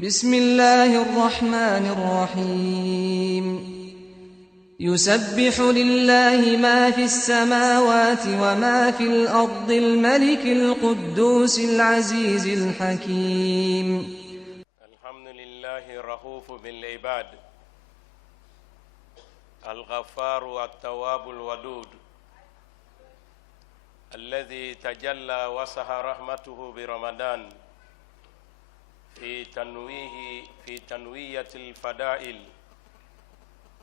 بسم الله الرحمن الرحيم يسبح لله ما في السماوات وما في الأرض الملك القدوس العزيز الحكيم الحمد لله الرؤوف بالعباد الغفار التواب الودود الذي تجلى وسع رحمته برمضان في تنوية الفضائل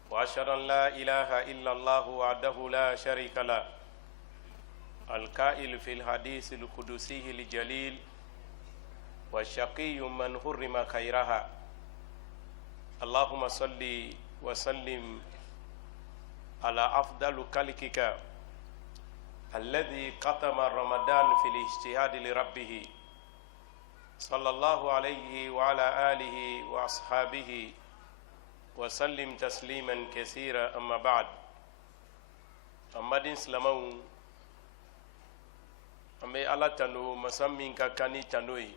وأشهد أن لا إله إلا الله وحده لا شريك له القائل في الحديث القدسي الجليل والشقي من حرم خيرها اللهم صل وسلم على أفضل خلقك الذي ختم رمضان في الاجتهاد لربه صلى الله عليه وعلى آله وأصحابه وسلم تسليما كثيرا أما بعد أمدين سلمو أمي الله تنو مسمين كاني تنوي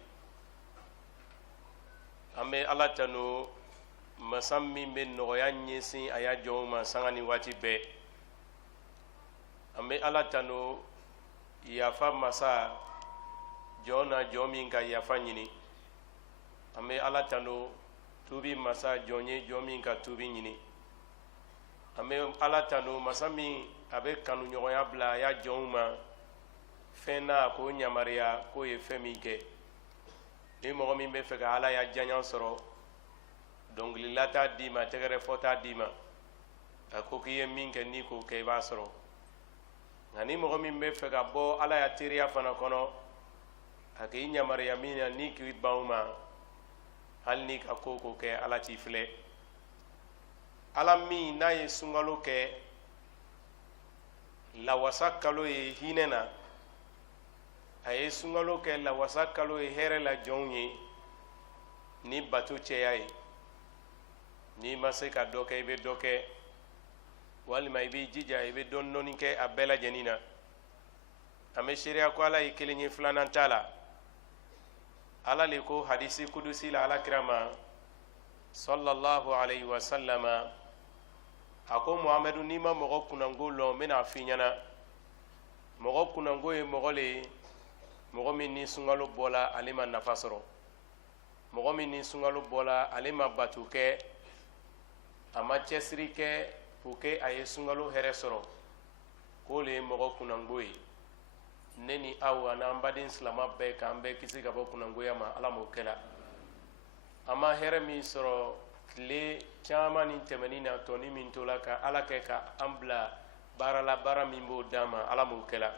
أمي الله تنو مسمين من نغيان يسين أيا جوما سانغاني واتي بي أمي الله تنو يافا مسا jona jomin ka yafa ɲini an bɛ ala tanu tubi masa jɔn ye jɔn min ka tubi ɲini an bɛ ala tanu masa min a bɛ kanuɲɔgɔnya bila a y'a jɔnw ma fɛn na k'o ɲamariya k'o ye fɛn min kɛ ni mɔgɔ min bɛ fɛ ka ala ya janya sɔrɔ dɔnkilila t'a d'i ma tɛgɛrɛ fɔ t'a d'i ma a ko k'i ye min kɛ n'i k'o kɛ i b'a sɔrɔ nka ni mɔgɔ min bɛ fɛ ka bɔ ala ya teriya fana kɔnɔ a k'i ɲamariya min na ni k'i ban ma hali ni ka ko ko kɛ ala t'i filɛ ala min n'a ye sunkalo kɛ lawasa kalo ye hinɛ na a ye sunkalo kɛ lawasa kalo ye hɛrɛ la jɔnw ye ni bato cɛya ye n'i ma se ka dɔ kɛ i bɛ dɔ kɛ walima i b'i jija i bɛ dɔɔni dɔɔni kɛ a bɛɛ lajɛlen na an bɛ seereya ko ala ye kelen ye filanan t'a la ala le ko hadisi kudusi la alakira ma sallallahu alayhi wa sallama a ko muhamadu n'i ma mɔgɔ kunnango lɔn n bɛna f'i ɲɛna mɔgɔ kunnango ye mɔgɔ le ye mɔgɔ min ni sunkalo bɔla ale ma nafa sɔrɔ mɔgɔ min ni sunkalo bɔla ale ma batu kɛ a ma cɛsiri kɛ pour que a ye sunkalo hɛrɛ sɔrɔ k'o le ye mɔgɔ kunnango ye ne ni aw an'an baden silama bɛɛ k'an bɛɛ kisi ka bɔ kunnangoya ma ala m'o kɛla an ma hɛrɛ min sɔrɔ tile caman ni tɛmɛnin na tɔni min tola ka ala kɛ ka an bila baara la baara min b'o d'an ma ala m'o kɛla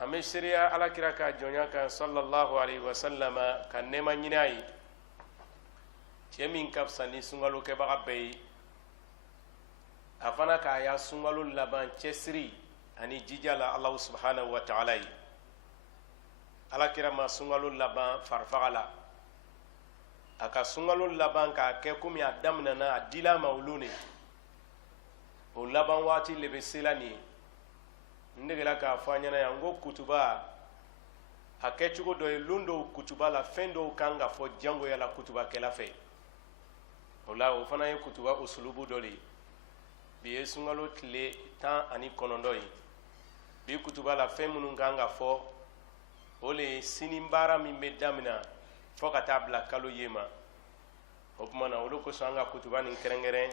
an bɛ seereya alakira ka jɔnya kan sallallahu alayhi wa sallama ka nɛɛma ɲini a ye cɛ min ka fisa ni sunkalo kɛbaga bɛɛ ye a fana k'a ya sunkalo laban cɛsiri ani jija la Allah subhanahu wa ta'ala ye alakira ma sunkalo laban farfaga la a ka sunkalo laban k'a kɛ komi a daminɛna a dila ma olu ne o laban waati le bɛ sela nin ye n degela k'a fɔ an ɲɛna yan n ko kutuba a kɛcogo dɔ ye lon dɔw kutuba la fɛn dɔw kan ka fɔ jangoya la kutubakɛla fɛ o la o fana ye kutuba usulubu dɔ le ye bi ye sunkalo tile 19 ye bi kutuba la fɛn minnu kan ka fɔ o le ye sini baara min bɛ damina fɔ ka taa bila kalo ye ma o tuma na olu kosɔn an ka kutuba nin kɛrɛnkɛrɛn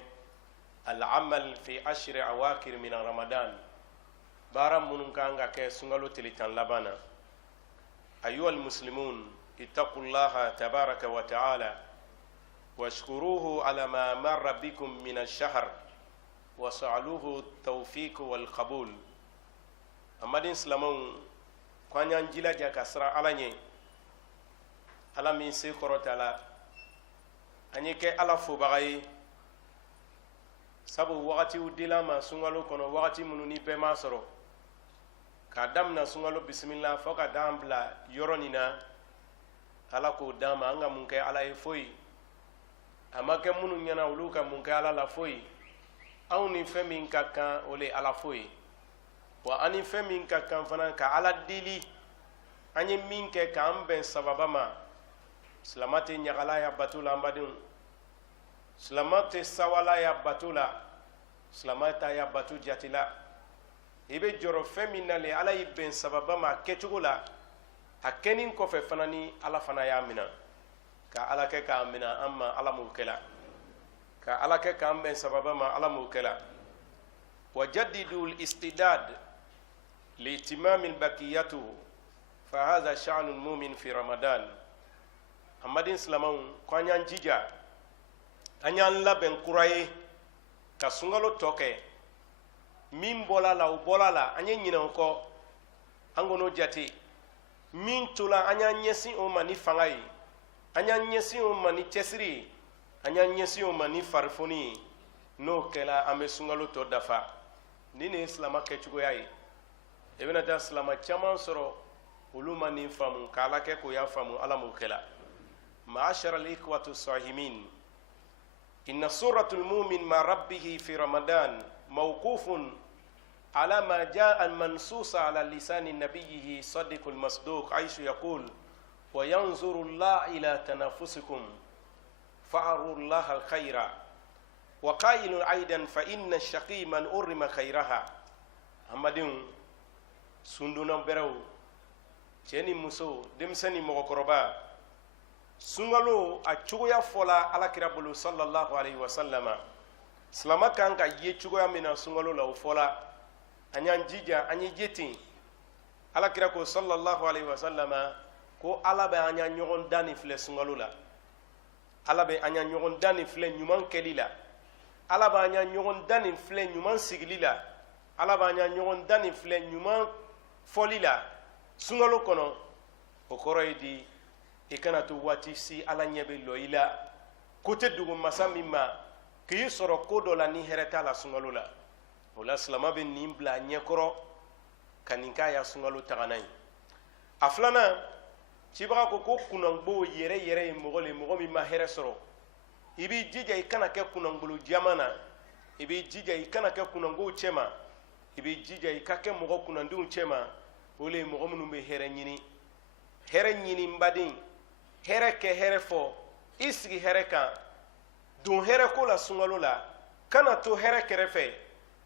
al-amal fi ashri awakir min ramadan baara minnu kan ka kɛ sunkalo tile 10 laban na ayyuhal muslimun ittaqullaha tabaraka wa ta'ala washkuruhu ala ma marra bikum min ash-shahr wa sa'aluhu tawfiq wal qabul amadin silamaw ko an y'an jilaja ka siran ala ɲɛ ala min se kɔrɔta la an ye kɛ ala fobaga ye sabu wagatiw dila ma sunkalo kɔnɔ wagati minnu ni bɛɛ ma sɔrɔ k'a damina sunkalo bisimila fɔ ka d'an bila yɔrɔ nin na ala k'o d'an ma an ka mun kɛ ala ye foyi a ma kɛ minnu ɲɛna olu ka mun kɛ ala la foyi anw ni fɛn min ka kan o le ala foyi wa ani fɛn min ka kan fana ka ala deli an ye min kɛ k'an bɛn sababa ma silama tɛ ɲagala ya bato la an badenw silama tɛ sawala ya bato la silama ta ya bato jati la i bɛ jɔrɔ fɛn min na le ala y'i bɛn sababa ma a kɛcogo la a kɛnin kɔfɛ fana ni ala fana y'a minɛ ka ala kɛ k'an minɛ an ma ala m'o kɛla ka ala kɛ k'an bɛn sababa ma ala m'o kɛla وجددوا الاستعداد لإتمام البقية فهذا شأن المؤمن في رمضان amadin silamɛw ko an y'an jija an y'an labɛn kura ye ka sunkalo tɔ kɛ min bɔla la o bɔla la an ye ɲinɛ o kɔ an k'o jate min tola an y'an ɲɛsin o ma ni fanga ye an y'an ɲɛsin o ma ni cɛsiri ye an y'an ɲɛsin o ma ni farifoni ye n'o kɛla an bɛ sunkalo tɔ dafa ni ne ye silama kɛcogoya ye i bɛna taa silama caman sɔrɔ olu ma nin faamu k'ala kɛ k'o y'a faamu ala m'o kɛla معاشر الإخوة الصائمين إن سورة المؤمن مع ربه في رمضان موقوف على ما جاء منصوص على لسان نبيه صدق المصدوق عيش يقول وينظر الله إلى تنافسكم فأروا الله الخير وقائل أيضا فإن الشقي من أرم خيرها همدين سندنا برو جني مسو دمسني مغقربا sunkalo a cogoya fɔla alakira bolo sallallahu alaihi wasallama silama kan ka ye cogoya min na sunkalo la o fɔla an y'an jija an ye je ten alakira ko sallallahu alaihi wasallama ko ala bɛ an ɲa ɲɔgɔn dan nin filɛ sunkalo la ala bɛ an ɲa ɲɔgɔn dan nin filɛ ɲuman kɛli la ala bɛ an ɲa ɲɔgɔn dan nin filɛ ɲuman sigili la ala bɛ an ɲa ɲɔgɔn dan nin filɛ ɲuman fɔli la sunkalo kɔnɔ o kɔrɔ ye di i kana to waati si ala ɲɛ bɛ lɔ i la ko tɛ dugu masa min ma k'i sɔrɔ ko dɔ la ni hɛrɛ t'a la sunkalo la o la silama bɛ nin bila a ɲɛkɔrɔ ka nin k'a ya sunkalo tagana ye a filanan cibaga ko kunangbo yɛrɛ yɛrɛ ye mɔgɔ le mɔgɔ min ma hɛrɛ sɔrɔ i b'i jija i kana kɛ kunangolo jama na i b'i jija i kana kɛ kunangow cɛma i b'i jija i ka kɛ mɔgɔ kunandenw cɛma o le ye mɔgɔ minnu bɛ hɛrɛ ɲini hɛrɛ ɲini n baden hɛrɛ kɛ hɛrɛ fɔ i sigi hɛrɛ kan don hɛrɛ ko la sunkalo la kana to hɛrɛ kɛrɛfɛ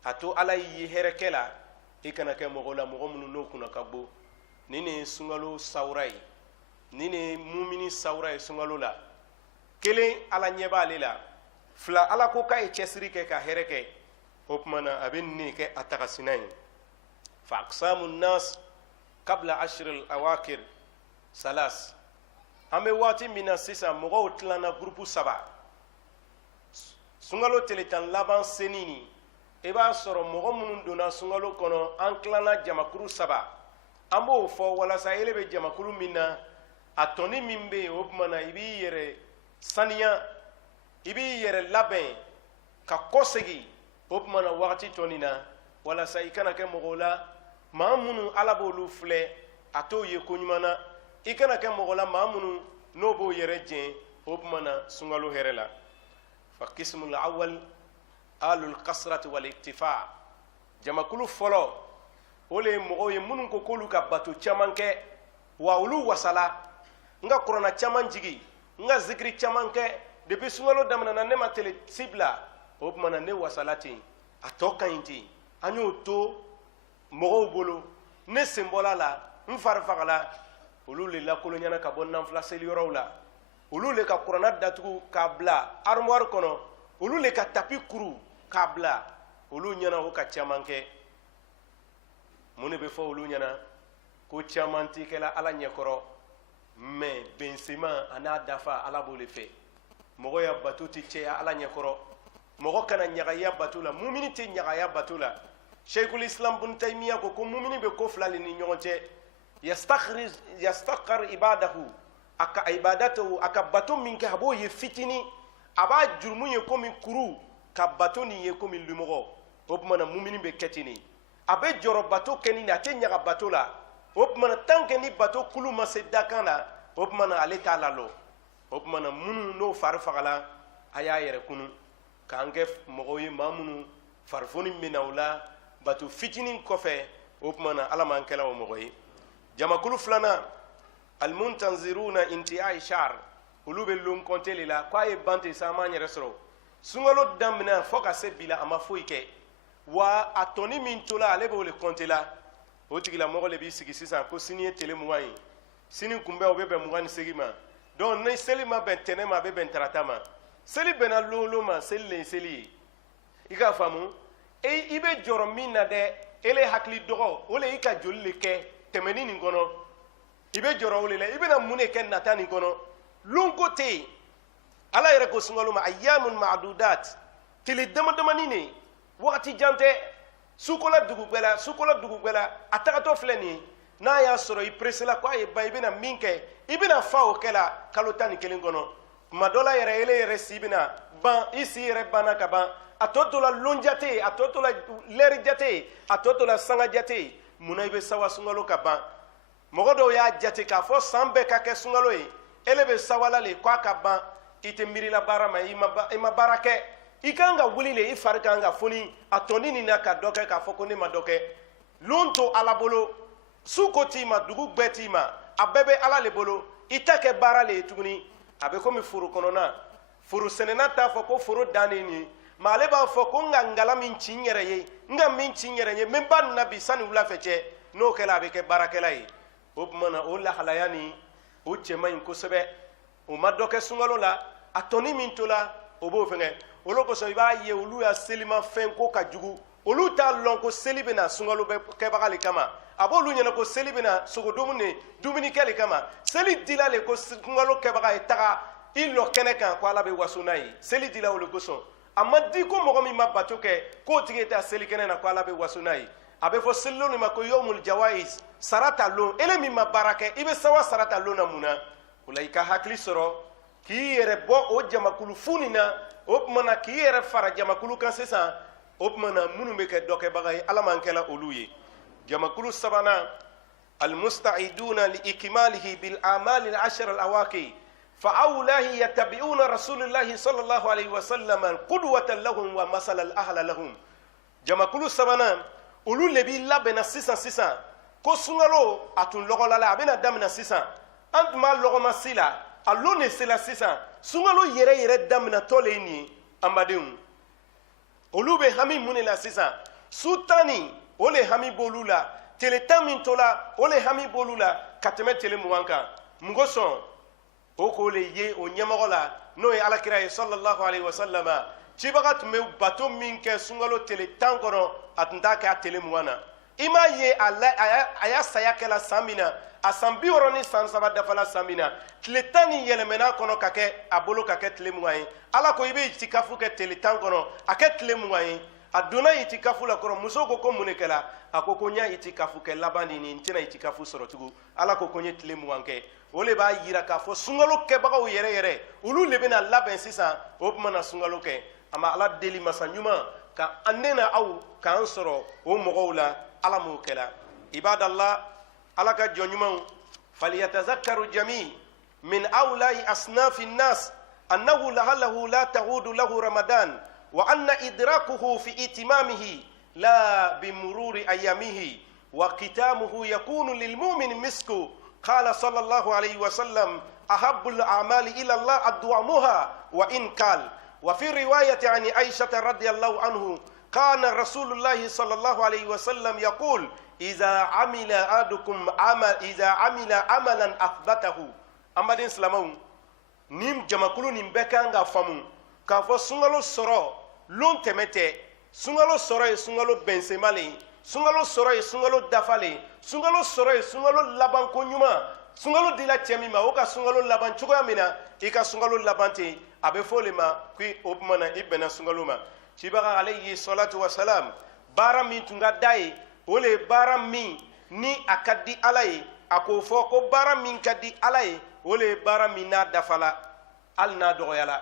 a to ala y'i ye hɛrɛ kɛ la i kana kɛ mɔgɔ la mɔgɔ minnu n'o kunna ka bɔ ni ne ye sunkalo sawura ye ni ne ye mumini sawura ye sunkalo la kelen ala ɲɛ b'ale la fila ala ko k'a ye cɛsiri kɛ ka hɛrɛ kɛ o tuma na a bɛ nin kɛ a tagasina ye fa aqsamu nnas qabla ashril awakir salas an bɛ waati min na sisan mɔgɔw tilanna gurupu saba sunkalo tile tan laban seni ni i b'a sɔrɔ mɔgɔ minnu donna sunkalo kɔnɔ an tilanna jamakuru saba an b'o fɔ walasa ele bɛ jamakuru min na a tɔni min bɛ yen o tuma na i b'i yɛrɛ saniya i b'i yɛrɛ labɛn ka kɔsegi o tuma na wagati tɔni na walasa i kana kɛ mɔgɔw la maa minnu ala b'olu filɛ a t'o ye ko ɲuman na i kana kɛ mɔgɔ la maa minnu n'o b'o yɛrɛ jɛn o tuma na sunkalo hɛrɛ la fa kismul awwal alul kasrati wal iktifa jamakulu fɔlɔ o le ye mɔgɔw ye minnu ko k'olu ka bato caman kɛ wa olu wasala n ka kuranna caman jigi n ka zikiri caman kɛ depuis sunkalo daminɛna ne ma tele sibila o tuma na ne wasala ten a tɔ ka ɲi ten an y'o to mɔgɔw bolo ne sen bɔla la n fari fagala olu le lakoloɲana ka bɔ nanfila seliyɔrɔw la olu le ka kuranna datugu k'a bila armoire kɔnɔ olu le ka tapi kuru k'a bila olu ɲɛna o ka caman kɛ mun de bɛ fɔ olu ɲɛna ko caman tɛ kɛla ala ɲɛkɔrɔ mais bɛnsema a n'a dafa ala b'o le fɛ mɔgɔ ya bato tɛ cɛya ala ɲɛkɔrɔ mɔgɔ kana ɲagaya bato la mumini tɛ ɲagaya bato la sheikul islam bun taymiya ko mumini bɛ ko fila le ni ɲɔgɔn cɛ yastakar ibadahu aka ibadatahu aka bato min kɛ a b'o ye fitini a b'a jurumu ye komi kuru ka bato nin ye komi lumɔgɔ o tuma na mumini bɛ kɛ ten de a bɛ jɔrɔ bato kɛni na a tɛ ɲaga bato la o tuma na tant que ni bato kulu ma se dakan na o tuma na ale t'a lalɔ o tuma na minnu n'o fari fagala a y'a yɛrɛ kunu k'an kɛ mɔgɔw ye maa minnu farifoni bɛ na o la bato fitinin kɔfɛ o tuma na ala m'an kɛla o mɔgɔ ye jamakulu filanan almuntanziruna intihai shahr olu be lon compter le la ko a ye bante sa ma yɛrɛ sɔrɔ sunkalo daminɛ fo ka se bi la a ma foyi kɛ wa a tɔni min tola ale b'o le compter la o tigilamɔgɔ le b'i sigi sisan ko sini ye tele 20 ye sini kunbɛ o bɛ bɛn 28 ma donc ni seli ma bɛn tɛnɛ ma a bɛ bɛn tarata ma seli bɛnna lolo ma seli le ye seli ye i k'a faamu i bɛ jɔrɔ min na dɛ ele hakili dɔgɔ o le i ka joli le kɛ tɛmɛni nin kɔnɔ i bɛ jɔrɔ o le la i bɛna mun de kɛ nata nin kɔnɔ lonko tɛ yen ala yɛrɛ ko sunkalo ma ayyamun ma'dudat tile damadamani ne wagati jan tɛ sukola dugu bɛɛ la a tagatɔ filɛ nin ye n'a y'a sɔrɔ i presela ko a ye ban i bɛna min kɛ i bɛna fa o kɛ la kalo 11 kɔnɔ tuma dɔ la yɛrɛ ele yɛrɛ si bɛna ban i si yɛrɛ banna ka ban a tɔ to la lon jate a tɔ to la lɛri jate a tɔ to la sanga jate munna i bɛ sawa sunkalo ka ban mɔgɔ dɔw y'a jate k'a fɔ san bɛɛ ka kɛ sunkalo ye ele bɛ sawala le k'a ka ban i tɛ miirila baara ma i ma baara kɛ i kan ka wuli le i fari kan ka foni a tɔni nin na ka dɔ kɛ k'a fɔ ko ne ma dɔ kɛ lon to ala bolo su ko t'i ma dugu bɛɛ t'i ma a bɛɛ bɛ ala le bolo i ta kɛ baara le ye tuguni a bɛ komi foro kɔnɔna foro sɛnɛna t'a fɔ ko foro dannen nin ma ale b'a fɔ ko n ka ngala min ci n yɛrɛ ye n ka min ci n yɛrɛ ye n bɛ ba nin na bi sani wulafɛ cɛ n'o kɛla a bɛ kɛ baarakɛla ye o tuma na o lahalaya nin o cɛ man ɲi kosɛbɛ o ma dɔ kɛ sunkalo la a tɔni min tola o b'o fɛngɛ olu kosɔn i b'a ye olu ya selimafɛn ko ka jugu olu t'a lɔn ko seli bɛna sunkalo kɛbaga le kama a b'olu ɲɛna ko seli bɛna sogodumuni dumunikɛ le kama seli dila le ko sunkalo kɛbaga ye taga i lɔ kɛnɛ kan ko ala bɛ waso n'a ye seli dila o le kosɔn a ma di ko mɔgɔ min ma bato kɛ k'o tigi taa seli kɛnɛ na ko ala bɛ waso n'a ye a bɛ fɔ selilon ma ko yawmul jawais sara ta lon ele min ma baara kɛ i bɛ sawa sara ta lon na mun na o la i ka hakili sɔrɔ k'i yɛrɛ bɔ o jamakulu fu nin na o tuma na k'i yɛrɛ fara jamakulu kan sisan o tuma na minnu bɛ kɛ dɔkɛbaga ye ala man kɛla olu ye jamakulu sabanan almusta'iduna liikmalihi bil a'mal al ashar al awaqi fa awlahi yattabi'una rasulullahi sallallahu alaihi wasallam qudwatan lahum wa masalan ahla lahum jamakulu sabanan olu le b'i labɛnna sisan ko sunkalo a tun lɔgɔlala a bɛna daminɛ sisan an tun b'a lɔgɔma si la a lon de sela sisan sunkalo yɛrɛ daminɛtɔ le ye nin ye an badenw olu bɛ hami mun de la sisan su tan nin o le hami b'olu la tile tan min tola o le hami b'olu la ka tɛmɛ tile 20 kan mun kosɔn o k'o le ye o ɲɛmɔgɔ la n'o ye alakira ye sallallahu alaihi wasallama cibaga tun bɛ bato min kɛ sunkalo tile 10 kɔnɔ a tun t'a kɛ a tile 20 na i m'a ye a y'a saya kɛla san min na a san 60 ni san 3 dafala san min na tile 10 ni yɛlɛmɛn'a kɔnɔ ka kɛ a bolo ka kɛ tile 20 ye ala ko i bɛ itikafu kɛ tile 10 kɔnɔ a kɛ tile 20 ye a donna itikafu la kɔrɔ muso ko mun de kɛla a ko n y'a itikafu kɛ laban nin n tɛna itikafu sɔrɔ tugun ala ko n ye tile 20 kɛ o le b'a yira k'a fɔ sunkalo kɛbagaw yɛrɛ olu le bɛna labɛn sisan o tuma na sunkalo kɛ a ma ala deli masa ɲuman ka an ne na aw k'an sɔrɔ o mɔgɔw la ala m'o kɛla ibadallah ala ka jɔn ɲumanw falyatazakkaru jami min awla'i asnafi nnas annahu lahallahu la tahudu lahu ramadan wa anna idrakuhu fi itimamihi la bimururi ayamihi wa kitamuhu yakunu lilmu'min misku qala sallallahu alayhi wa sallam ahabbul a'mali ila Allah adwamuha wa in kal wa fi riwayati an Aisha radhiyallahu anhu kana rasulullah sallallahu alayhi wa sallam yaqul إذا عمل أحدكم عملا أثبته أمادين سلامون نيم جماكلو نيم بكانغا فامون كافو سونغالو سورو لون تمته سونغالو سورو سونغالو بنسمالي سونغالو سورو سونغالو دافالي سونغالو سورو سونغالو لابان كونيوما سونغالو ديلا تياميما وكا سونغالو لابان تشوغا مينا إيكا سونغالو لابانتي أبي فولما كوي أوبمانا إبنا سونغالو ما تشيبغا عليه الصلاة والسلام بارا مين تونغا داي o le baara min ni a ka di ala ye a k'o fɔ ko baara min ka di ala ye o le baara min n'a dafala hali n'a dɔgɔyala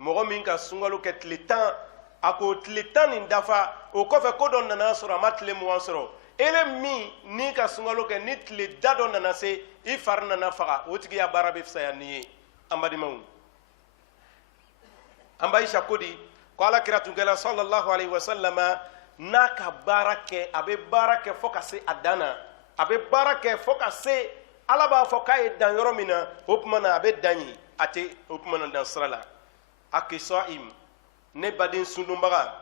mɔgɔ min ka sunkalo kɛ tile 10 a k'o tile 10 nin dafa o kɔfɛ ko dɔ nana sɔrɔ a ma tile 20 sɔrɔ ele min ni ka sunkalo kɛ ni tile da dɔ nana se i fari nana faga o tigi ya baara bɛ fisaya ni ye an balimaw an b'a Aisha ko di ko alakira tun kɛla sallallahu alaihi wasallama n'a ka baara kɛ a bɛ baara kɛ fo ka se a dan na a bɛ baara kɛ fo ka se ala b'a fɔ k'a ye dan yɔrɔ min na o tuma na a bɛ dan ye a tɛ o tuma na dan sira la a k'i sa'im ne baden sundunbaga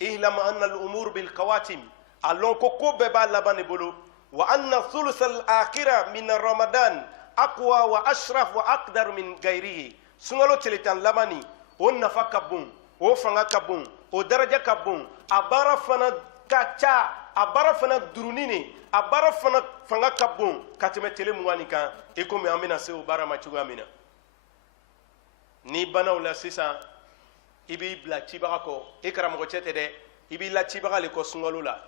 ihlam anna al-umur bil kawatim a lɔn ko bɛɛ b'a laban de bolo wa anna thuluth al-akhira min ramadan aqwa wa ashraf wa aqdar min gayrihi sunkalo tile tan laban nin o nafa ka bon o fanga ka bon o daraja ka bon a baara fana ka ca a baara fana duruni ni a baara fana fanga ka bon ka tɛmɛ tile 20 kan i komi an bɛna se o baara ma cogoya min na ni banaw la sisan i b'i bila cibaga kɔ i karamɔgɔ cɛ tɛ dɛ i b'i la cibaga le kɔ sunkalo la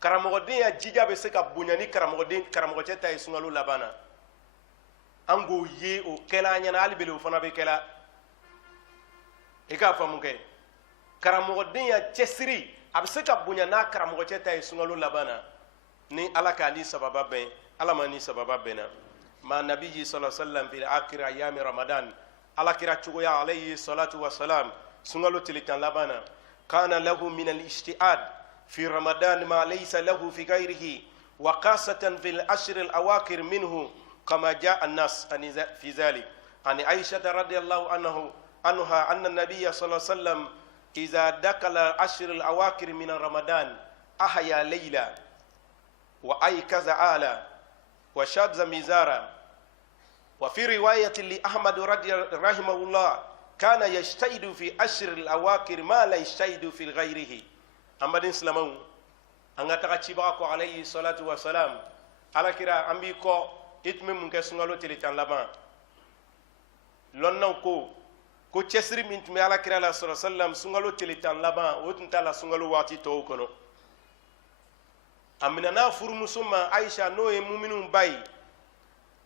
karamɔgɔdenya jija bɛ se ka bonya ni karamɔgɔ cɛ ta ye sunkalo laban na an k'o ye o kɛla an ɲɛna hali bele o fana bɛ kɛla i k'a faamu kɛ karamɔgɔdenya cɛsiri a bɛ se ka bonya n'a karamɔgɔ cɛ ta ye sunkalo laban na ni ala k'a ni sababa bɛn ala ma ni sababa bɛnna ma nabiji sallallahu alaihi wasallam fil akhir ayami ramadan ala kira cogoya alayhi salatu wassalam sunkalo tile tan laban na kana lahu min al-ijtihad fi ramadan ma laysa lahu fi ghayrihi wa khasatan fil ashr al-awakir minhu kama jaa an-nas fi dhalik an aisha radhiyallahu anha anna an-nabiy sallallahu alaihi wasallam idha dakala ashr al-awakir min ramadan ahya layla wa aykaza ala wa shadza mizara وفي رواية لأحمد رحمه الله كان يجتهد في أشهر الأواخر ما لا يجتهد في غيره أما دين سلامو أنغا تغتشباكو عليه الصلاة والسلام على كرا أمبيكو إتمي منك سنغلو تلتان لبان لنو كو تسري من تمي على كرا الله صلى الله عليه وسلم سنغلو تلتان لبان وتنتالا سنغلو واتي توكنو أمنا فرمسوما عائشة نوي مؤمنون باي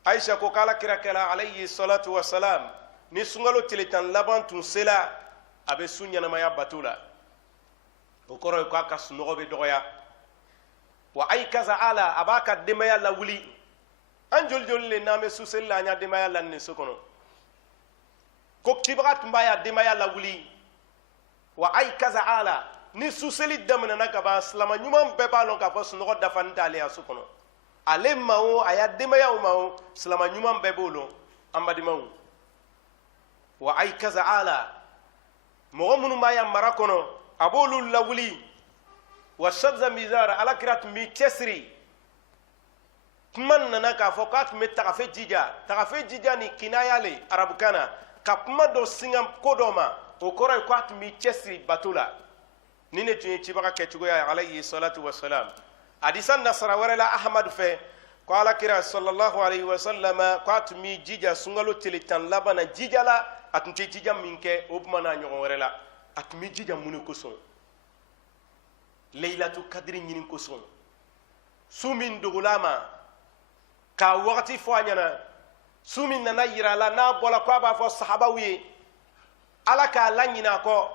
aisha ko kala kira kala alayhi salatu wassalam ni sunkalo tile tan laban tun sela a bɛ su ɲɛnamaya bato la o kɔrɔ ye ko a ka sunɔgɔ bɛ dɔgɔya wa aykaza ala a b'a ka denbaya lawuli an joli joli le n'an bɛ su seli la an y'a denbaya la nin so kɔnɔ ko kibaga tun b'a y'a denbaya lawuli wa aykaza ala ni su seli daminɛna ka ban silama ɲuman bɛɛ b'a lɔn k'a fɔ sunɔgɔ dafalen t'ale ya so kɔnɔ ale ma o a y'a denbayaw ma o silama ɲuman bɛɛ b'o lɔn an badimaw wa aykaza ala mɔgɔ minnu b'a ya mara kɔnɔ a b'olu lawuli wa shadza mizara alakira tun b'i cɛsiri kuma nana k'a fɔ k'a tun bɛ tagafe jija ni kinaya le arabukan na ka kuma dɔ singa ko dɔ ma o kɔrɔ ye k'a tun b'i cɛsiri bato la ni ne tun ye cibaga kɛcogoya ye alayhi salatu wassalam hadisa nasara wɛrɛ la ahamadu fɛ ko alakira sallallahu alayhi wa sallam k'a tun b'i jija sunkalo tile tan laban na jija la a tun tɛ jija min kɛ o tuma n'a ɲɔgɔn wɛrɛ la a tun bɛ jija mun de kosɔn leilatu kadiri ɲini kosɔn su min dogol'a ma k'a wagati fɔ a ɲɛna su min nana yira a la n'a bɔra k'a b'a fɔ sahabaw ye ala k'a laɲinɛ a kɔ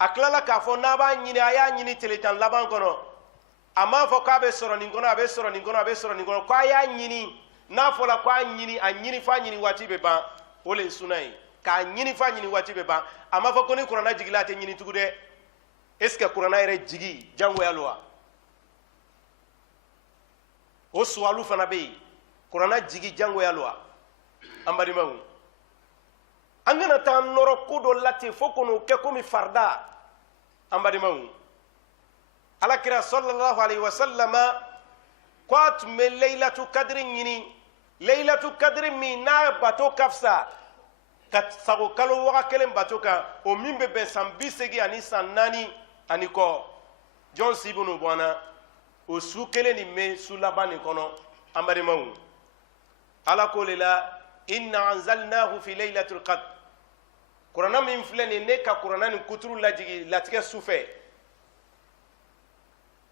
a tilala k'a fɔ n'a b'a ɲini a y'a ɲini tile tan laban kɔnɔ a m'a fɔ k'a bɛ sɔrɔ nin kɔnɔ a bɛ sɔrɔ nin kɔnɔ a bɛ sɔrɔ nin kɔnɔ k'a y'a ɲini n'a fɔra k'a ɲini a ɲini f'a ɲini waati bɛ ban o le ye sunna ye k'a ɲini f'a ɲini waati bɛ ban a m'a fɔ ko ni kuranna jigila a tɛ ɲini tugun dɛ est ce que kuranna yɛrɛ jigi jangoya lo wa o suwalu fana bɛ yen kuranna jigi jangoya lo wa an balimaw an kana taa nɔrɔ ko dɔ la ten fo k'o kɛ komi farida an balimaw alakira sallallahu alayhi wa sallama ko a tun bɛ leilatu kadiri ɲini leilatu kadiri min n'a bato ka fisa ka sago kalo waga kelen bato kan o min bɛ bɛn san 80 ani san 4 ani kɔ jɔn si b'o bɔnna o su kelen nin bɛ su laban nin kɔnɔ an balimaw ala ko le la inna anzalnahu fi leilatul qadr kuranna min filɛ nin ne ka kuranna nin kuturu lajigi latigɛ su fɛ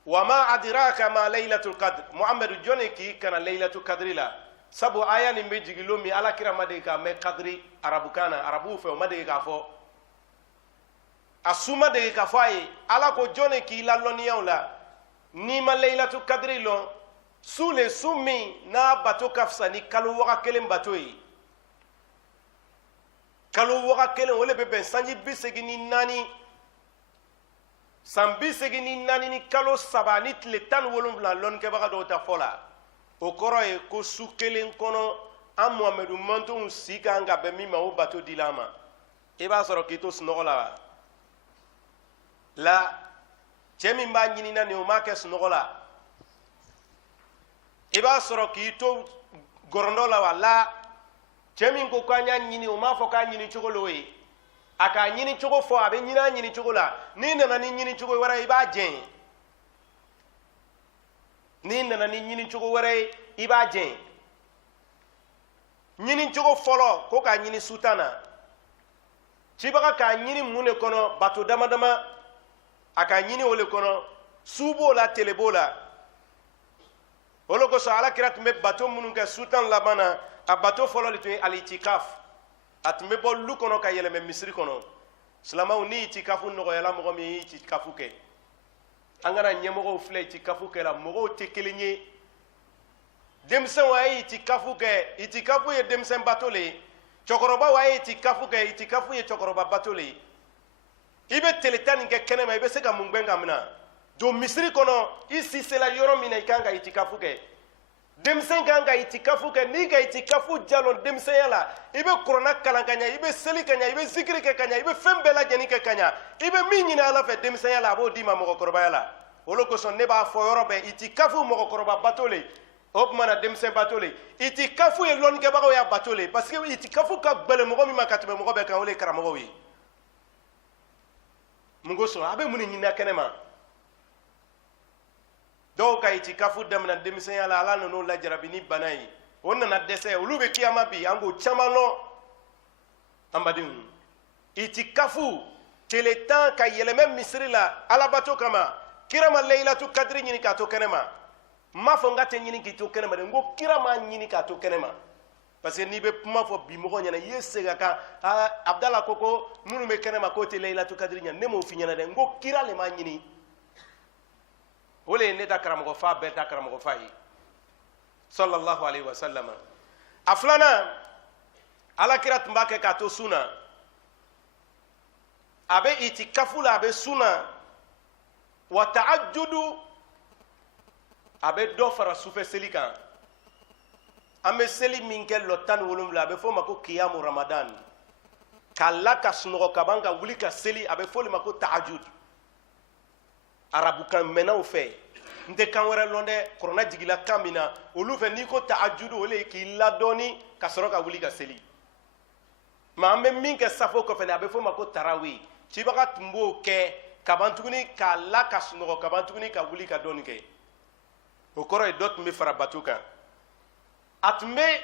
wa ma adiraka ma leilatul qadr muhammadu jɔnni k'i kana leilatul qadri la sabu aya nin bɛ jigilo min alakira ma dege k'a mɛn kadiri arabukan na arabuw fɛ o ma dege k'a fɔ a su ma dege k'a fɔ a ye ala ko jɔnni k'i la lɔnniyaw la n'i ma leilatul qadri lɔn su le su min n'a bato ka fisa ni kalo waga kelen bato ye kalo waga kelen o le bɛ bɛn sanji 84 san 84 ni kalo 3 ni tile 17 lɔnnikɛbaga dɔw ta fɔ la o kɔrɔ ye ko su kelen kɔnɔ an muhamadu mantonw si kan ka bɛn min ma o bato dila an ma i b'a sɔrɔ k'i to sunɔgɔ la wa la cɛ min b'a ɲinina nin o m'a kɛ sunɔgɔ la i b'a sɔrɔ k'i to gɔrɔndɔ la wa la cɛ min ko k'an y'a ɲini o m'a fɔ k'a ɲini cogo lo ye a k'a ɲini cogo fɔ a bɛ ɲini a ɲini cogo la n'i nana ni ɲini cogo wɛrɛ i b'a jɛn n'i nana ni ɲini cogo wɛrɛ ye i b'a jɛn ɲini cogo fɔlɔ ko k'a ɲini sutan na cibaga k'a ɲini mun de kɔnɔ bato dama dama a k'a ɲini o le kɔnɔ su b'o la tele b'o la o le kosɔn alakira tun bɛ bato minnu kɛ sutan laban na a bato fɔlɔ de tun ye alitikaf a tun bɛ bɔ lu kɔnɔ ka yɛlɛmɛ misiri kɔnɔ silamɛw ni itikafu nɔgɔyala mɔgɔ min ye itikafu kɛ an kana ɲɛmɔgɔw filɛ itikafu kɛla mɔgɔw tɛ kelen ye denmisɛnw a ye itikafu kɛ itikafu ye denmisɛn bato le ye cɛkɔrɔbaw a ye itikafu kɛ itikafu ye cɛkɔrɔba bato le ye i bɛ tile tan nin kɛ kɛnɛma i bɛ se ka mun gbɛn ka mina don misiri kɔnɔ i sisela yɔrɔ min na i kan ka itikafu kɛ denmisɛn kan ka itikafu kɛ n'i ka itikafu jalon denmisɛnya la i bɛ kuranna kalan ka ɲa i bɛ seli ka ɲa i bɛ zikiri kɛ ka ɲa i bɛ fɛn bɛɛ lajɛlen kɛ ka ɲa i bɛ min ɲini ala fɛ denmisɛnya la a b'o d'i ma mɔgɔkɔrɔbaya la o de kosɔn ne b'a fɔ yɔrɔ bɛɛ itikafu mɔgɔkɔrɔba bato le o tuma na denmisɛn bato le itikafu ye lɔnnikɛbagaw y'a bato le parce que itikafu ka gbɛlɛn mɔgɔ min ma ka tɛmɛ mɔgɔ bɛɛ kan o le ye karamɔgɔw ye mun kosɔn a bɛ mun de ɲini kɛnɛ ma dɔw ka itikafu daminɛ denmisɛnya la ala nan'o lajarabi ni bana ye o nana dɛsɛ olu bɛ kiyama bi an k'o caman lɔn an badenw itikafu tile tan ka yɛlɛmɛ misiri la alabato kama kira ma layilatu kadiri ɲini k'a to kɛnɛ ma n m'a fɔ n ka tɛ ɲini k'i to kɛnɛ ma dɛ n ko kira m'a ɲini k'a to kɛnɛ ma parce que n'i bɛ kuma fɔ bi mɔgɔ ɲɛna i ye segin a kan abudala ko minnu bɛ kɛnɛ ma k'o tɛ layilatu kadiri ɲɛ ne m'o f'i ɲɛna dɛ n ko kira le m'a ɲini o le ye ne ta karamɔgɔ fa bɛɛ ta karamɔgɔ fa ye sallallahu alaihi wa sallam a filanan alakira tun b'a kɛ k'a to sun na a bɛ itikafu la a bɛ sun na wa ta'ajjudu a bɛ dɔ fara sufɛ seli kan an bɛ seli min kɛ lɔ 17 a bɛ fɔ o ma ko kiyamu ramadan k'a la ka sunɔgɔ ka ban ka wuli ka seli a bɛ fɔ o ma ko ta'ajjud arabukan mɛnnaw fɛ n tɛ kan wɛrɛ lɔn dɛ kuranna jigila kan min na olu fɛ n'i ko ta'ajjudu o le ye k'i ladɔnni ka sɔrɔ ka wuli ka seli ma an bɛ min kɛ safo kɔfɛ a bɛ fɔ o ma ko tarawih cibaga tun b'o kɛ ka ban tuguni k'a la ka sunɔgɔ ka ban tuguni ka wuli ka dɔnni kɛ o kɔrɔ ye dɔ tun bɛ fara bato kan a tun bɛ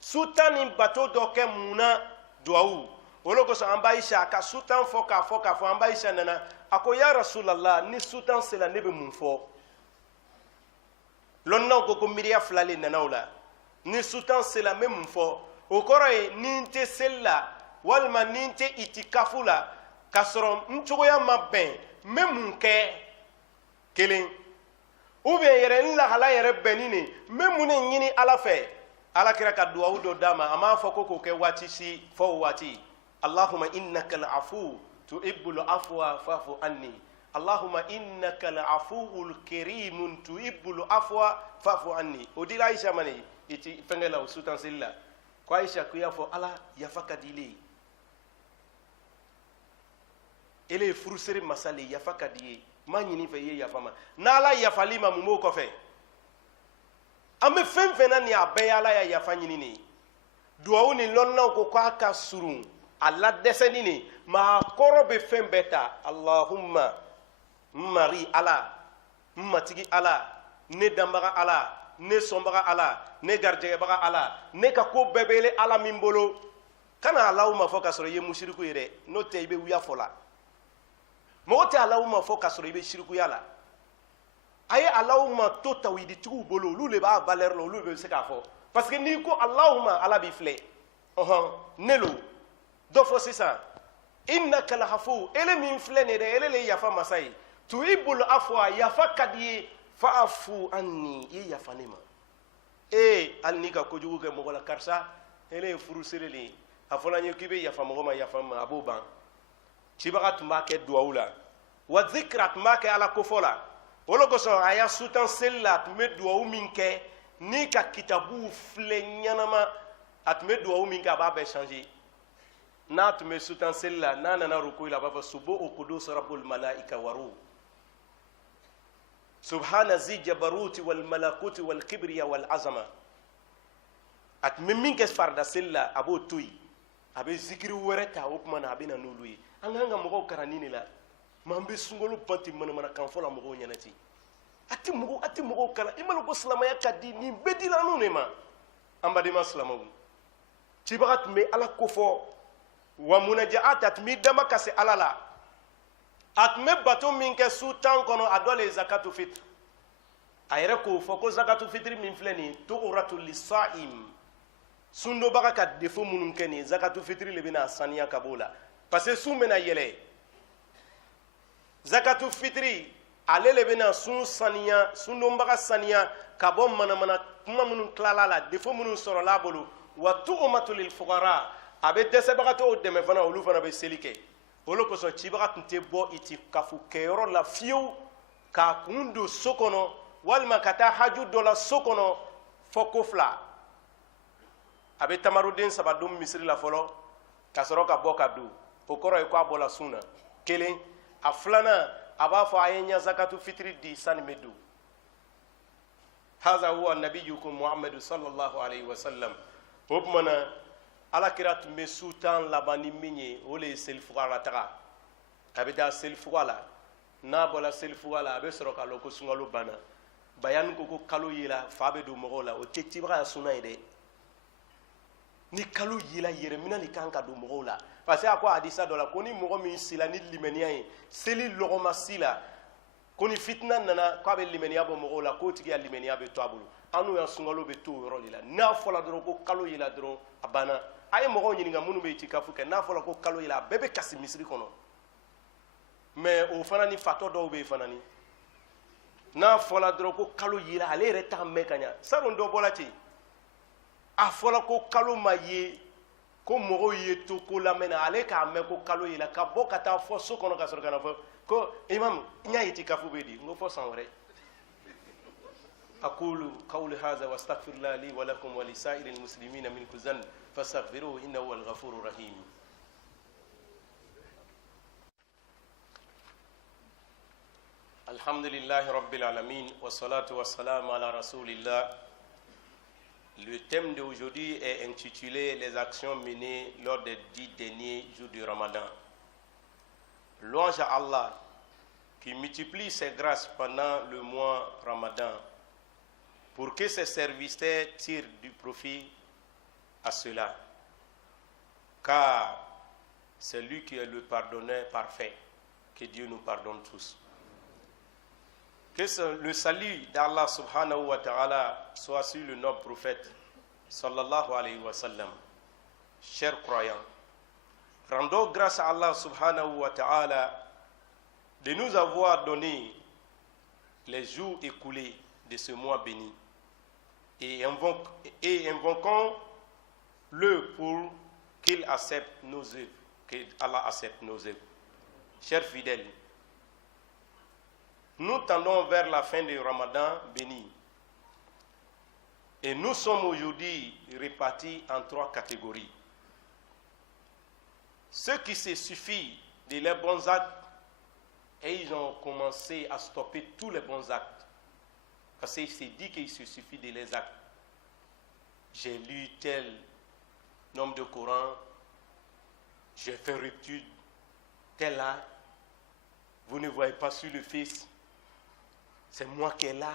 sutan ni bato dɔ kɛ mun na duwawu o le kosɔn an b'ayisa a ka sutan fɔ k'a fɔ an b'ayisa nana a ko ya rasulallah ni sutan sera ne bɛ mun fɔ lɔnnaw ko miiriya fila le nana o la ni sutan sera n bɛ mun fɔ o kɔrɔ ye ni n tɛ seli la walima ni n tɛ itikafu la k'a sɔrɔ n cogoya ma bɛn n bɛ mun kɛ kelen ou bien yɛrɛ n lahala yɛrɛ bɛnni ne n bɛ mun de ɲini ala fɛ alakira ka duwawu dɔ d'a ma a m'a fɔ ko k'o kɛ waati si fɔ o waati allahumma innaka al-afu tuhibbul afwa fa'fu anni allahumma innaka al-afuwul karimun tuhibbul afwa fa'fu anni o dira aisha mane iti fɛngɛ la o sutan seli la ko aisha ko y'a fɔ ala yafa ka di ile ele ye furuseri masale yafa ka di ye ma ɲini fɛ i ye yafa ma n'ala yafali ma mun b'o kɔfɛ an bɛ fɛn fɛn na nin a bɛɛ ye ala ya yafa ɲini nin duwawu ni lɔnnaw ko k'a ka surun a ladɛsɛni nin maa kɔrɔ bɛ fɛn bɛɛ ta allahumma n mari ala n matigi ala ne danbaga ala ne sɔnbaga ala ne garijɛgɛbaga ala ne ka ko bɛɛ bɛ ala min bolo kana allahumma fɔ k'a sɔrɔ i ye musiriku ye dɛ n'o tɛ i bɛ wuya fɔ la mɔgɔ tɛ allahumma fɔ k'a sɔrɔ i bɛ sirikuya la a ye allahumma to tawhiditigiw bolo olu de b'a valeur la olu de bɛ se k'a fɔ parce que n'i ko allahumma ala b'i filɛ ne lo dɔ fɔ sisan innaka al-afu ele min filɛ nin ye dɛ ele le ye yafa masa ye tuhibbul afwa yafa ka di ye fa'fu anni i ye yafa ne ma hali n'i ka kojugu kɛ mɔgɔ la karisa ele ye furusiri le ye a fɔla n ye k'i bɛ yafa mɔgɔ ma yafa ma a b'o ban cibaga tun b'a kɛ duwawu la wa zikra tun b'a kɛ ala kofɔ la o le kosɔn a y'a sutan seli la a tun bɛ duwawu min kɛ ni ka kitabu filɛ ɲɛnama a tun bɛ duwawu min kɛ a b'a bɛɛ changer n'a tun bɛ sutan seli la n'a nana ruku la a b'a fɔ subuhu qudus rabbul malaika waru subhana zi jabaruti wal malakuti wal kibriya wal azama. A tun bɛ min kɛ farida seli la a b'o to yen a bɛ zikiri wɛrɛ ta o tuma na a bɛ na n'olu ye. An kan ka mɔgɔw kalan nin de la mais an bɛ sunkalo ban ten manamanakan fɔ la mɔgɔw ɲɛna ten. A tɛ mɔgɔw kalan i ma dɔn ko silamɛya ka di nin bɛɛ dira anw de ma. An badenma silamɛw cibaga tun bɛ ala ko fɔ wa munajaat a tun b'i dama ka se ala la. A tun bɛ bato min kɛ su 10 kɔnɔ a dɔ le ye zakatu fitr. A yɛrɛ k'o fɔ ko zakatu fitri min filɛ nin ye tu'ratu lis-sa'im sundobaga ka defo minnu kɛ nin zakatu fitri le bɛna saniya ka b'o la parce que sun bɛna yɛlɛ. Zakatu fitri ale le bɛna sun saniya sundonbaga saniya ka bɔ manamana kuma minnu tilala la defo minnu sɔrɔla a bolo wa tu'matu lil-fuqara a bɛ dɛsɛbagatɔw dɛmɛ fana olu fana bɛ seli kɛ. Olu kosɔn cibaga tun tɛ bɔ itikafu kɛyɔrɔ la fiyewu k'a kun don so kɔnɔ walima ka taa haju dɔ la so kɔnɔ fɔ ko 2. A bɛ tamaruden 3 don misiri la fɔlɔ ka sɔrɔ ka bɔ ka don o kɔrɔ ye ko a bɔla sun na 1. A 2nan a b'a fɔ a ye n ya zakatu fitiri di sani bɛ don. haza huwa nabiyukum muhammadu sallallahu alayhi wa sallam. O tuma na alakira tun bɛ su 10 laban ni min ye o le ye selifuga la taga. A bɛ taa selifuga la n'a bɔra selifuga la a bɛ sɔrɔ k'a lɔn ko sunkalo banna. Bayani ko ko kalo yela fa bɛ don mɔgɔw la o tɛ cibaga ya sunna ye dɛ. Ni kalo yela yɛrɛmina ni kan ka don mɔgɔw la parce que a ko hadisa dɔ la ko ni mɔgɔ min sila ni limaniya ye seli lɔgɔma si la ko ni fitina nana k'a bɛ limaniya bɔ mɔgɔw la k'o tigi ya limaniya bɛ to a bolo. An n'u ya sunkalo bɛ to o yɔrɔ de la n'a fɔra dɔrɔn ko kalo yela dɔrɔn a banna. A ye mɔgɔw ɲininka minnu bɛ itikafu kɛ n'a fɔra ko kalo yela a bɛɛ bɛ kasi misiri kɔnɔ mais o fana ni fatɔ dɔw bɛ yen fana ni n'a fɔra dɔrɔn ko kalo yela ale yɛrɛ t'a mɛn ka ɲa salon dɔ bɔra ten a fɔra ko kalo ma ye ko mɔgɔw ye to ko lamɛn na ale k'a mɛn ko kalo yela ka bɔ ka taa fɔ so kɔnɔ ka sɔrɔ ka na fɔ ko imam n y'a itikafu bɛ di n ko fɔ san wɛrɛ. أقول قولي هذا واستغفر الله لي ولكم ولسائر المسلمين من كل ذنب فاستغفروه إنه هو الغفور الرحيم. الحمد لله رب العالمين والصلاة والسلام على رسول الله. Le thème d'aujourd'hui est intitulé les actions menées lors des 10 derniers jours du Ramadan. Louange à Allah qui multiplie ses grâces pendant le mois Ramadan pour que ses serviteurs tirent du profit à cela. Car c'est lui qui est le pardonneur parfait. Que Dieu nous pardonne tous. Que le salut d'Allah subhanahu wa ta'ala soit sur le noble prophète sallallahu alayhi wa sallam. Chers croyants, rendons grâce à Allah subhanahu wa ta'ala de nous avoir donné les jours écoulés de ce mois béni et invoquons-le pour qu'il accepte nos œuvres, que Allah accepte nos œuvres. Chers fidèles, nous tendons vers la fin du Ramadan béni et nous sommes aujourd'hui répartis en 3 catégories. Ceux qui se suffisent de leurs bons actes et ils ont commencé à stopper tous les bons actes. Parce qu'il s'est dit qu'il se suffit de les actes. J'ai lu tel nombre de Coran, j'ai fait rupture, tel là, vous ne voyez pas sur le Fils, c'est moi qui est là,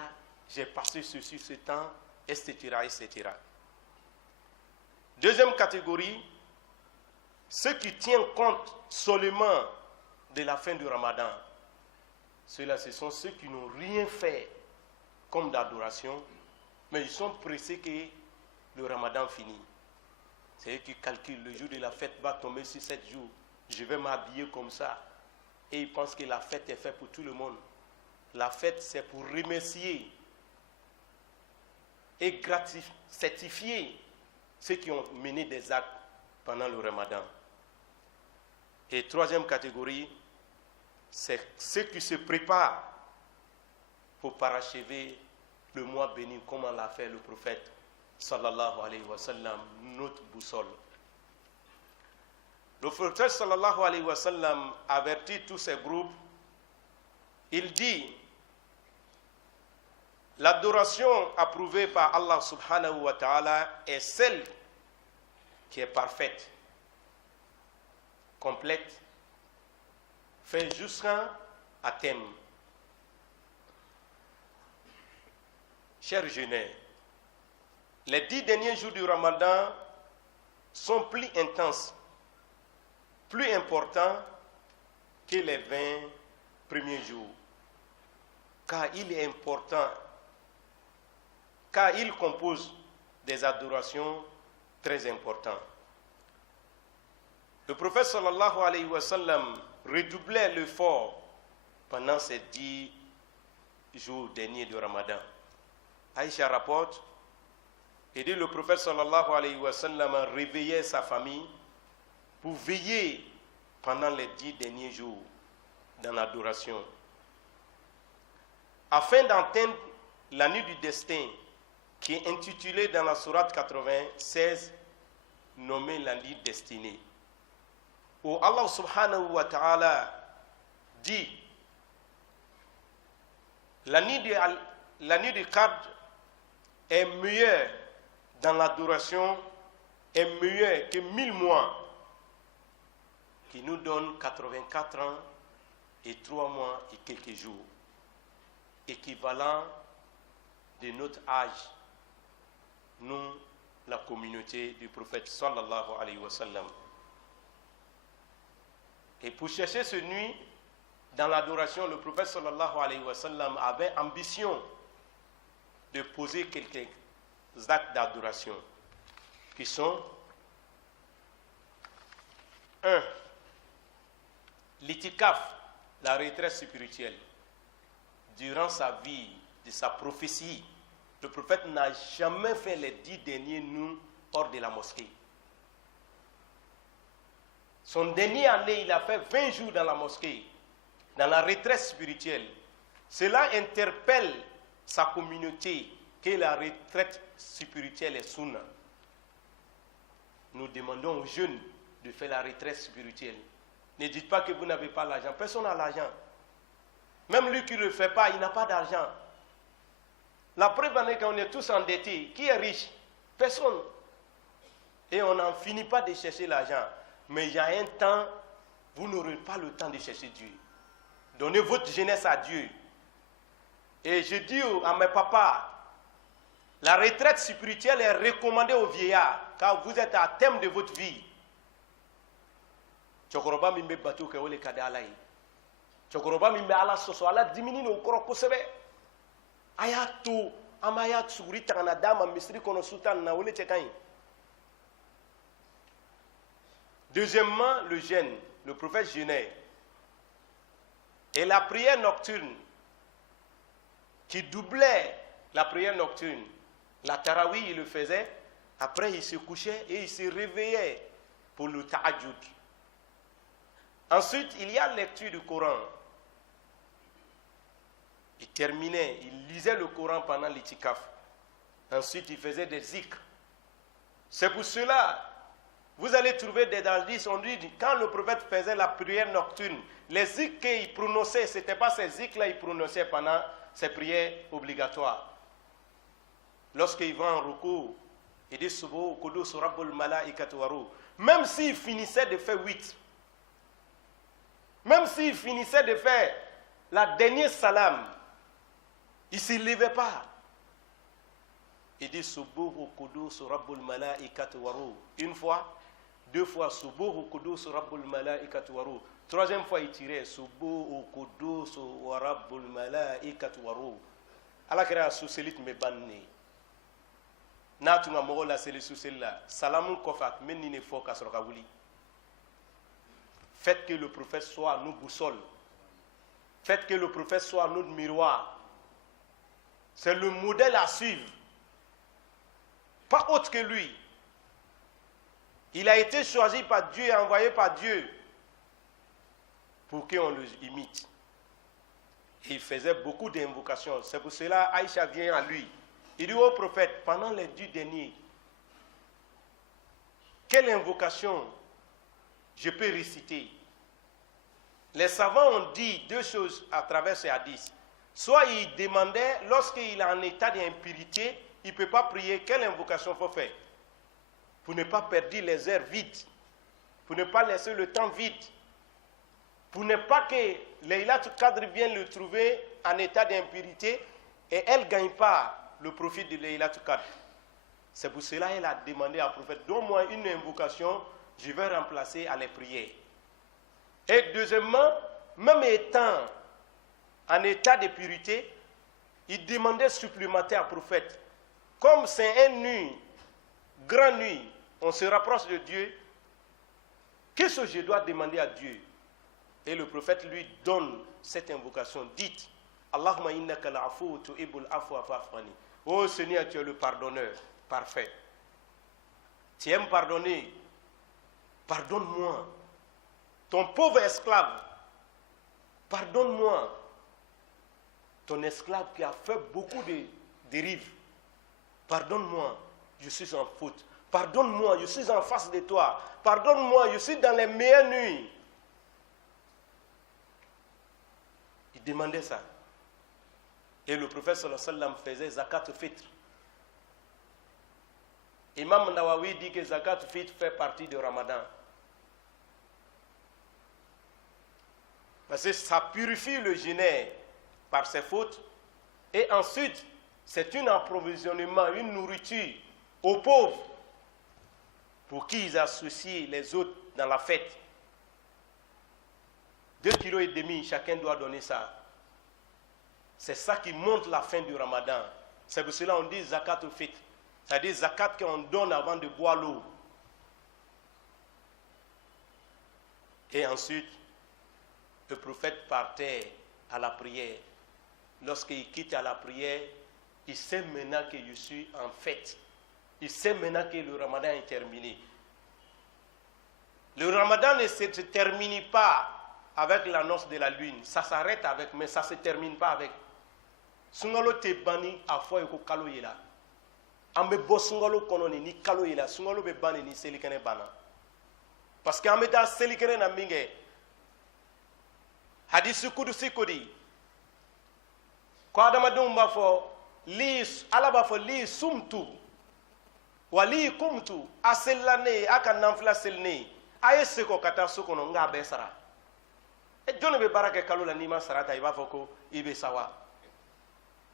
j'ai passé ceci, ce temps, etc., etc. Deuxième catégorie, ceux qui tiennent compte seulement de la fin du Ramadan. Ceux-là, ce sont ceux qui n'ont rien fait comme d'adoration, mais ils sont pressés que le Ramadan finisse. C'est eux qui calculent, le jour de la fête va tomber sur 7 jours, je vais m'habiller comme ça. Et ils pensent que la fête est faite pour tout le monde. La fête, c'est pour remercier et certifier ceux qui ont mené des actes pendant le Ramadan. Et troisième catégorie, c'est ceux qui se préparent pour parachever le mois béni, comme l'a fait le prophète sallallahu alayhi wa sallam, notre boussole. Le prophète sallallahu alayhi wa sallam avertit tous ces groupes. Il dit: l'adoration approuvée par Allah subhanahu wa ta'ala est celle qui est parfaite, complète, fait jusqu'à thème. Chers jeunes, les 10 derniers jours du Ramadan sont plus intenses, plus importants que les 20 premiers jours, car il est important, car il compose des adorations très importantes. Le prophète sallallahu alayhi wa sallam redoublait l'effort pendant ces 10 jours derniers du Ramadan. Aïcha rapporte, et dit le prophète sallallahu alayhi wa sallam réveillait sa famille pour veiller pendant les 10 derniers jours dans l'adoration, afin d'entendre la nuit du destin qui est intitulée dans la sourate 96, nommée la nuit destinée, où Allah subhanahu wa ta'ala dit: la nuit du Qadr est meilleure dans l'adoration, est meilleure que 1000 mois, qui nous donne 84 ans et 3 mois et quelques jours, équivalent de notre âge, nous, la communauté du prophète sallallahu alayhi wa sallam. Et pour chercher ce nuit dans l'adoration, le prophète sallallahu alayhi wa sallam avait ambition de poser quelques actes d'adoration qui sont 1. L'itikaf, la retraite spirituelle. Durant sa vie, de sa prophétie, le prophète n'a jamais fait les 10 derniers nuits hors de la mosquée. Son dernier année, il a fait 20 jours dans la mosquée, dans la retraite spirituelle. Cela interpelle sa communauté que la retraite spirituelle est sunna. Nous demandons aux jeunes de faire la retraite spirituelle. Ne dites pas que vous n'avez pas l'argent. Personne n'a l'argent. Même lui qui ne le fait pas, il n'a pas d'argent. La preuve en est qu'on est tous endettés. Qui est riche? Personne. Et on n'en finit pas de chercher l'argent. Mais il y a un temps, vous n'aurez pas le temps de chercher Dieu. Donnez votre jeunesse à Dieu. Et je dis à mes papas, la retraite spirituelle est recommandée aux vieillards, car vous êtes à thème de votre vie. Chokoroba mimbe bateau ke ole kada alai. Chokoroba mimbe ala soso ala dimini no koroko sebe. Ayatu amaya tsuri tangana dama misri kono sultan na ole chekai. Deuxièmement, le jeûne, le prophète jeûnait. Et la prière nocturne, qui doublait la prière nocturne. La tarawih, il le faisait. Après, il se couchait et il se réveillait pour le tahajjud. Ensuite, il y a la lecture du Coran. Il terminait, il lisait le Coran pendant l'itikaf. Ensuite, il faisait des zikrs. C'est pour cela, vous allez trouver des hadiths, on dit, quand le prophète faisait la prière nocturne, les zikrs qu'il prononçait, ce n'était pas ces zikrs-là qu'il prononçait pendant ses prières obligatoires. Lorsqu'il va en ruku, il dit Subhu Qudus Rabbul Malaikatu Waruh. Même s'il finissait de faire 8, même s'il finissait de faire la dernière salam, il ne se levait pas. Il dit Subhu Qudus Rabbul Malaikatu Waruh. Une fois, 2 fois Subhu Qudus Rabbul Malaikatu Waruh. 3e fois, il tirait Subhu Qudus Rabbul Malaikatu Waruh. Allah kira suselit me banni. Natunga mogola seli susella. Salamun kofak menine foka soroka wuli. Faites que le prophète soit nos boussoles. Faites que le prophète soit notre miroir. C'est le modèle à suivre. Pas autre que lui. Il a été choisi par Dieu et envoyé par Dieu pour qu'on le imite. Et il faisait beaucoup d'invocations. C'est pour cela Aïcha vient à lui Il dit au prophète, pendant les 10 derniers, quelle invocation je peux réciter? Les savants ont dit 2 choses à travers ces hadiths. Soit il demandait, lorsqu'il est en état d'impurité, il ne peut pas prier, quelle invocation il faut faire? Pour ne pas perdre les heures vides, pour ne pas laisser le temps vide, pour ne pas que Laylatul Qadr vienne le trouver en état d'impurité et elle ne gagne pas le profit de Laylatul Qadr. C'est pour cela qu'elle a demandé au prophète, donne-moi une invocation, je vais remplacer à les prières. Et deuxièmement, même étant en état de pureté, il demandait supplémentaire au prophète. Comme c'est une nuit, grande nuit, on se rapproche de Dieu, qu'est-ce que je dois demander à Dieu? Et le prophète lui donne cette invocation. Dites, Allahumma innaka la'afu tuhibbul afwa fa'fu anni. Oh Seigneur, tu es le pardonneur parfait. Tu aimes pardonner. Pardonne-moi. Ton pauvre esclave, pardonne-moi. Ton esclave qui a fait beaucoup de dérives. Pardonne-moi, je suis en faute. Pardonne-moi, je suis en face de toi. Pardonne-moi, je suis dans les meilleures nuits. Il demandait ça. Et le prophète sallallahu alayhi wa sallam faisait zakat fitr. Imam Nawawi dit que zakat fitr fait partie du Ramadan. Parce que ça purifie le jeûneur par ses fautes. Et ensuite, c'est un approvisionnement, une nourriture aux pauvres pour qui ils associent les autres dans la fête. 2,5 kg, chacun doit donner ça. C'est ça qui montre la fin du Ramadan. C'est pour cela qu'on dit zakat au fitr. C'est-à-dire zakat qu'on donne avant de boire l'eau. Et ensuite, le prophète partait à la prière. Lorsqu'il quitte à la prière, il sait maintenant que je suis en fête. Il sait maintenant que le Ramadan est terminé. Le Ramadan ne se termine pas avec l'annonce de la lune. Ça s'arrête avec, mais ça ne se termine pas avec. Sungalo te bani a fo ko kalo yela. Ambe bo sungalo kono ni kalo yela. Sungalo be bani ni selikene bana. Parce que ambe ta selikene na minge. Hadisi kudusi kodi. Ko adama dum ba fo li ala ba fo li sumtu. Wa li kumtu asellane aka nanfla selne. Aye seko kata sokono nga be sara. E jone be barake kalo la ni ma sarata iba fo ko ibe sawa.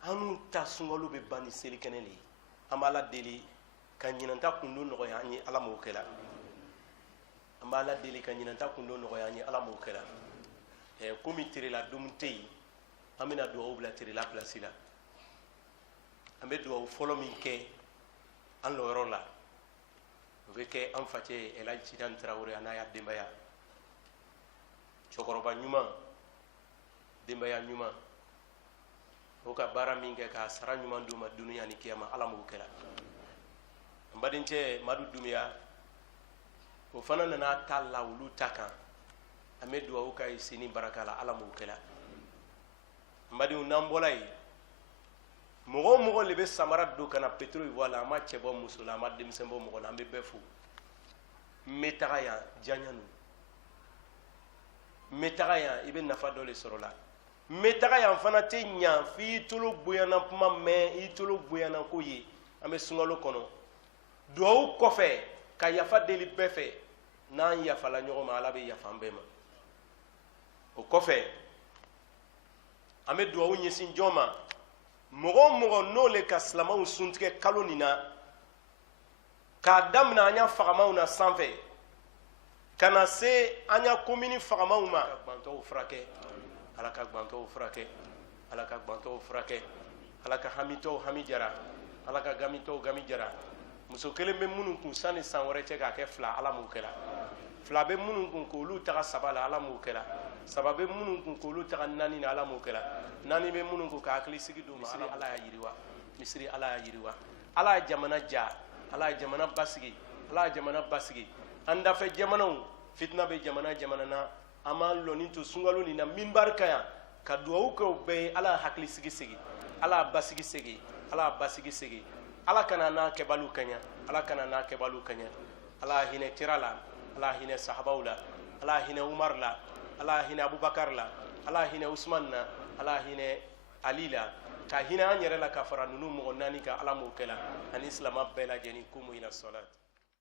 Anu ta sungalo be bani selikene li. Amala deli kan nyinanta kundu no ya ni ala mo kela. Amala deli kan nyinanta kundu no ya ni ala mo kela. E komi tire la dumtei amina do obla tire la place la. Ambe do folo min ke an lo rola. Veke an fate elaj cidan Traoré anaya dembaya. Chokoroba nyuma dembaya nyuma. Oka bara minge ka sara nyuma nduma dunia ni kiyama ala mu kala. Mbadinche madu dunia o fana na talla ulu taka amedu oka isini barakala ala mu kala. Mbadi unambolai mogo lebe samara do kana petrol wala ma chebo musula ma demsembo mogo na befu metaya janyanu metaya ibe nafa dole sorola metaya fana te nya fi tolo boyana puma me itolo boyana ko ye ambe sungalo kono do kofe ka yafa deli befe na yafa la nyogo ma ala be yafa mbema o kofe ambe do nyesin joma mogo no le ka silamaw suntigɛ kalo nin na k'a damina an y'a fagamaw na sanfɛ ka na se an y'a komini fagamaw ma gbantɔw furakɛ ala ka gbantɔw furakɛ ala ka gbantɔw furakɛ ala ka hamitɔw hami jara ala ka gamitɔw gami jara muso kelen bɛ minnu kun sani san wɛrɛ cɛ k'a kɛ fila ala m'o kɛla fila bɛ minnu kun k'olu taga saba la ala m'o kɛla saba bɛ minnu kun k'olu taga naani na ala m'o kɛla naani bɛ minnu kun ka hakili sigi d'u ma ala y'a yiriwa misiri ala y'a yiriwa ala ye jamana ja ala ye jamana basigi ala ye jamana basigi an dafɛ jamanaw fitina bɛ jamana na an b'an lɔni to sunkalo nin na minbari kan yan ka duwawu kɛ o bɛɛ ye ala ye hakili sigi ala ye basigi sigi ala basigi sigi ala kana na kebalu kanya ala kana na kebalu kanya ala hine tirala ala hine sahabaw la ala hine umar la ala hine abubakar la ala hine usman na ala hine ali la ka hine an yɛrɛ la ka fara nunu mɔgɔ naani ka ala m'o kɛla ani silama bɛɛ lajɛlen kumu ila salat